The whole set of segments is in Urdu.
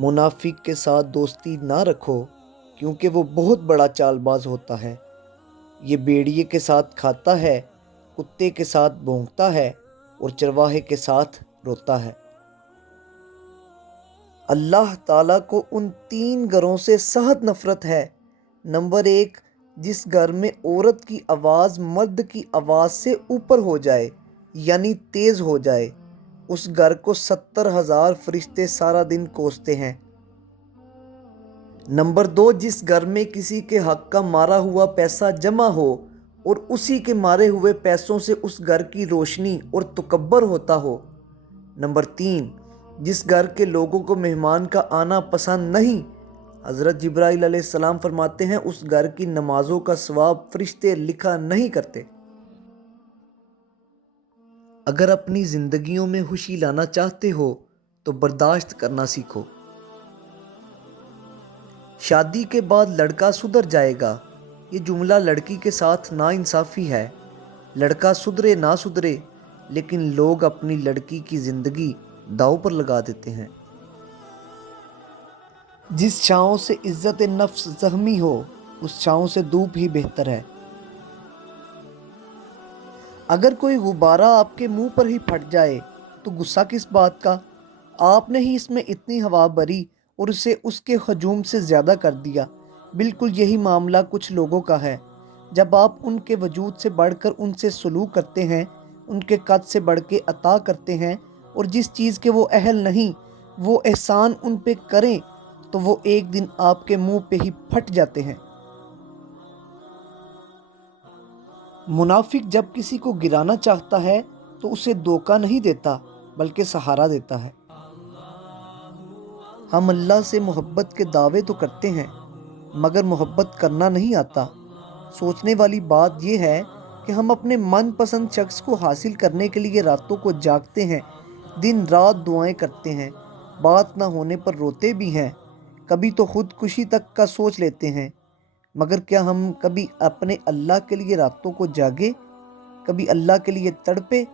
منافق کے ساتھ دوستی نہ رکھو کیونکہ وہ بہت بڑا چال باز ہوتا ہے۔ یہ بھیڑیے کے ساتھ کھاتا ہے، کتے کے ساتھ بھونکتا ہے اور چرواہے کے ساتھ روتا ہے۔ اللہ تعالیٰ کو ان 3 گھروں سے سخت نفرت ہے۔ نمبر 1، جس گھر میں عورت کی آواز مرد کی آواز سے اوپر ہو جائے یعنی تیز ہو جائے، اس گھر کو 70,000 فرشتے سارا دن کوستے ہیں۔ نمبر 2، جس گھر میں کسی کے حق کا مارا ہوا پیسہ جمع ہو اور اسی کے مارے ہوئے پیسوں سے اس گھر کی روشنی اور تکبر ہوتا ہو۔ نمبر 3، جس گھر کے لوگوں کو مہمان کا آنا پسند نہیں، حضرت جبرائیل علیہ السلام فرماتے ہیں اس گھر کی نمازوں کا ثواب فرشتے لکھا نہیں کرتے۔ اگر اپنی زندگیوں میں خوشی لانا چاہتے ہو تو برداشت کرنا سیکھو۔ شادی کے بعد لڑکا سدھر جائے گا، یہ جملہ لڑکی کے ساتھ ناانصافی ہے۔ لڑکا سدھرے نہ سدھرے لیکن لوگ اپنی لڑکی کی زندگی داؤ پر لگا دیتے ہیں۔ جس چھاؤں سے عزت نفس زخمی ہو اس چھاؤں سے دھوپ ہی بہتر ہے۔ اگر کوئی غبارہ آپ کے منہ پر ہی پھٹ جائے تو غصہ کس بات کا؟ آپ نے ہی اس میں اتنی ہوا بھری اور اسے اس کے ہجوم سے زیادہ کر دیا۔ بالکل یہی معاملہ کچھ لوگوں کا ہے۔ جب آپ ان کے وجود سے بڑھ کر ان سے سلوک کرتے ہیں، ان کے قد سے بڑھ کے عطا کرتے ہیں اور جس چیز کے وہ اہل نہیں وہ احسان ان پہ کریں تو وہ ایک دن آپ کے منہ پہ ہی پھٹ جاتے ہیں۔ منافق جب کسی کو گرانا چاہتا ہے تو اسے دھوکہ نہیں دیتا بلکہ سہارا دیتا ہے۔ ہم اللہ سے محبت کے دعوے تو کرتے ہیں مگر محبت کرنا نہیں آتا۔ سوچنے والی بات یہ ہے کہ ہم اپنے من پسند شخص کو حاصل کرنے کے لیے راتوں کو جاگتے ہیں، دن رات دعائیں کرتے ہیں، بات نہ ہونے پر روتے بھی ہیں، کبھی تو خودکشی تک کا سوچ لیتے ہیں، مگر کیا ہم کبھی اپنے اللہ کے لیے راتوں کو جاگے؟ کبھی اللہ کے لیے تڑپے؟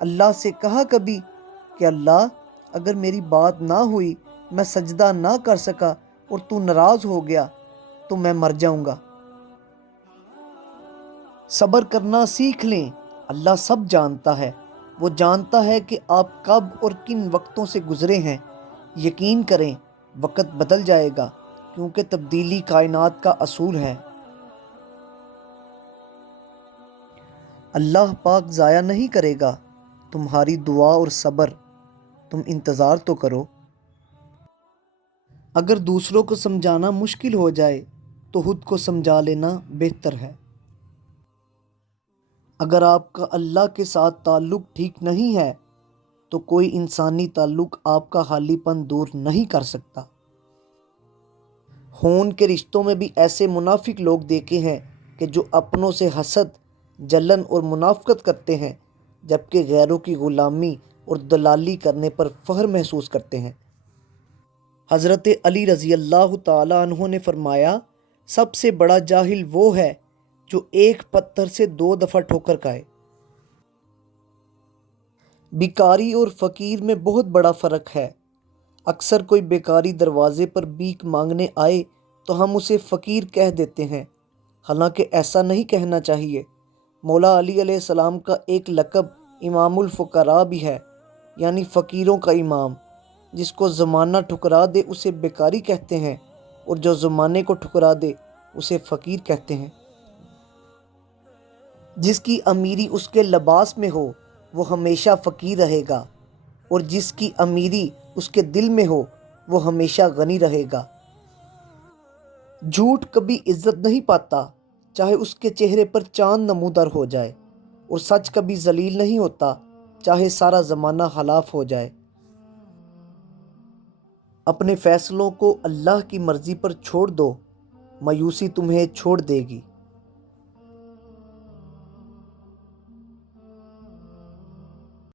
اللہ سے کہا کبھی کہ اللہ اگر میری بات نہ ہوئی، میں سجدہ نہ کر سکا اور تو ناراض ہو گیا تو میں مر جاؤں گا۔ صبر کرنا سیکھ لیں، اللہ سب جانتا ہے۔ وہ جانتا ہے کہ آپ کب اور کن وقتوں سے گزرے ہیں۔ یقین کریں وقت بدل جائے گا کیونکہ تبدیلی کائنات کا اصول ہے۔ اللہ پاک ضائع نہیں کرے گا تمہاری دعا اور صبر، تم انتظار تو کرو۔ اگر دوسروں کو سمجھانا مشکل ہو جائے تو خود کو سمجھا لینا بہتر ہے۔ اگر آپ کا اللہ کے ساتھ تعلق ٹھیک نہیں ہے تو کوئی انسانی تعلق آپ کا خالی پن دور نہیں کر سکتا۔ خون کے رشتوں میں بھی ایسے منافق لوگ دیکھے ہیں کہ جو اپنوں سے حسد، جلن اور منافقت کرتے ہیں جبکہ غیروں کی غلامی اور دلالی کرنے پر فخر محسوس کرتے ہیں۔ حضرت علی رضی اللہ تعالی عنہ نے فرمایا، سب سے بڑا جاہل وہ ہے جو ایک پتھر سے 2 دفعہ ٹھوکر کھائے۔ بیکاری اور فقیر میں بہت بڑا فرق ہے۔ اکثر کوئی بیکاری دروازے پر بھیک مانگنے آئے تو ہم اسے فقیر کہہ دیتے ہیں، حالانکہ ایسا نہیں کہنا چاہیے۔ مولا علی علیہ السلام کا ایک لقب امام الفقراء بھی ہے، یعنی فقیروں کا امام۔ جس کو زمانہ ٹھکرا دے اسے بیکاری کہتے ہیں اور جو زمانے کو ٹھکرا دے اسے فقیر کہتے ہیں۔ جس کی امیری اس کے لباس میں ہو وہ ہمیشہ فقیر رہے گا اور جس کی امیری اس کے دل میں ہو وہ ہمیشہ غنی رہے گا۔ جھوٹ کبھی عزت نہیں پاتا چاہے اس کے چہرے پر چاند نمودار ہو جائے، اور سچ کبھی ذلیل نہیں ہوتا چاہے سارا زمانہ خلاف ہو جائے۔ اپنے فیصلوں کو اللہ کی مرضی پر چھوڑ دو، مایوسی تمہیں چھوڑ دے گی۔